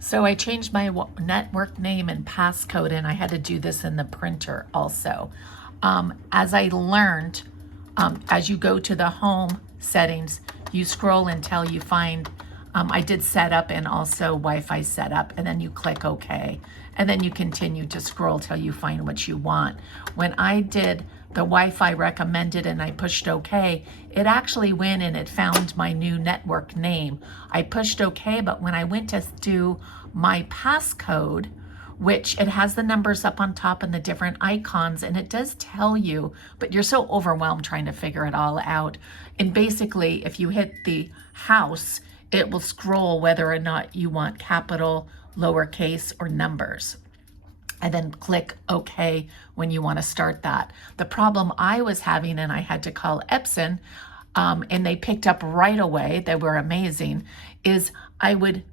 So I changed my network name and passcode, and I had to do this in the printer also. As I learned, as you go to the home settings, you scroll until you find, I did setup and also Wi-Fi setup, and then you click OK. And then you continue to scroll till you find what you want. When I did the Wi-Fi recommended and I pushed OK, it actually went and it found my new network name. I pushed OK, but when I went to do my passcode, which it has the numbers up on top and the different icons, and it does tell you, but you're so overwhelmed trying to figure it all out. And basically, if you hit the house, it will scroll whether or not you want capital, lowercase, or numbers. And then click OK when you want to start that. The problem I was having, and I had to call Epson, and they picked up right away, they were amazing, is I would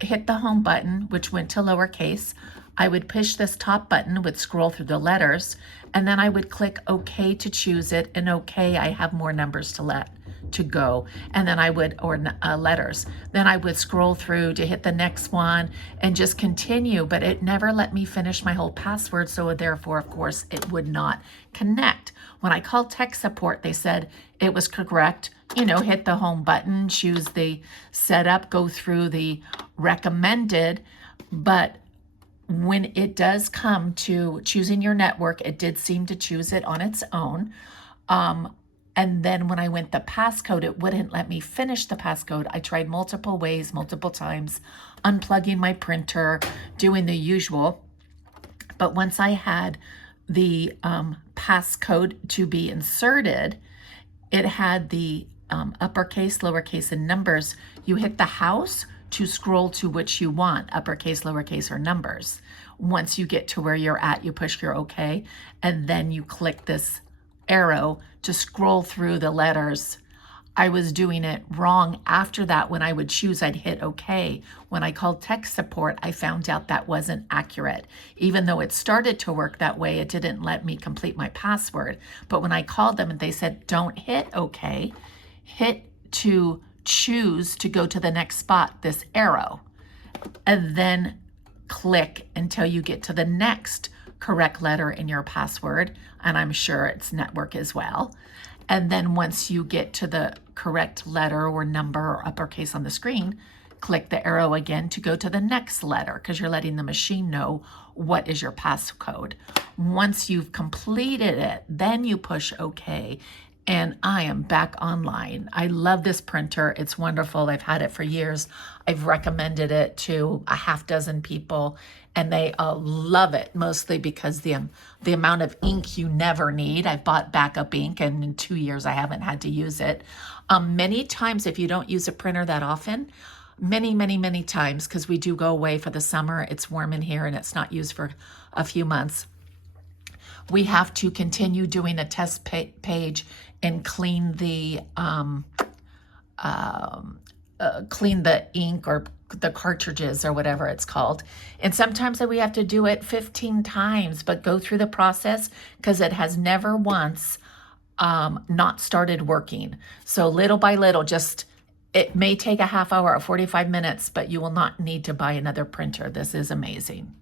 hit the home button, which went to lowercase. I would push this top button, would scroll through the letters, and then I would click OK to choose it, and OK, I have more numbers to go, and then I would, or letters. Then I would scroll through to hit the next one and just continue, but it never let me finish my whole password, so therefore, of course, it would not connect. When I called tech support, they said it was correct. You know, hit the home button, choose the setup, go through the recommended, but when it does come to choosing your network, it did seem to choose it on its own. And then when I went the passcode, it wouldn't let me finish the passcode. I tried multiple ways, multiple times, unplugging my printer, doing the usual. But once I had the passcode to be inserted, it had the uppercase, lowercase, and numbers. You hit the house to scroll to which you want, uppercase, lowercase, or numbers. Once you get to where you're at, you push your OK, and then you click this arrow to scroll through the letters. I was doing it wrong. After that, when I would choose, I'd hit OK. When I called tech support, I found out that wasn't accurate. Even though it started to work that way, it didn't let me complete my password. But when I called them and they said, don't hit OK, hit to choose to go to the next spot, this arrow, and then click until you get to the next correct letter in your password, and I'm sure it's network as well. And then once you get to the correct letter or number or uppercase on the screen, click the arrow again to go to the next letter, because you're letting the machine know what is your passcode. Once you've completed it, then you push OK, and I am back online. I love this printer. It's wonderful. I've had it for years. I've recommended it to a half dozen people, and they love it, mostly because the amount of ink you never need. I've bought backup ink, and in 2 years I haven't had to use it. Many times, if you don't use a printer that often, many times, because we do go away for the summer, it's warm in here and it's not used for a few months, we have to continue doing a test page and clean the ink or the cartridges or whatever it's called. And sometimes we have to do it 15 times, but go through the process, because it has never once not started working. So little by little, it may take a half hour or 45 minutes, but you will not need to buy another printer. This is amazing.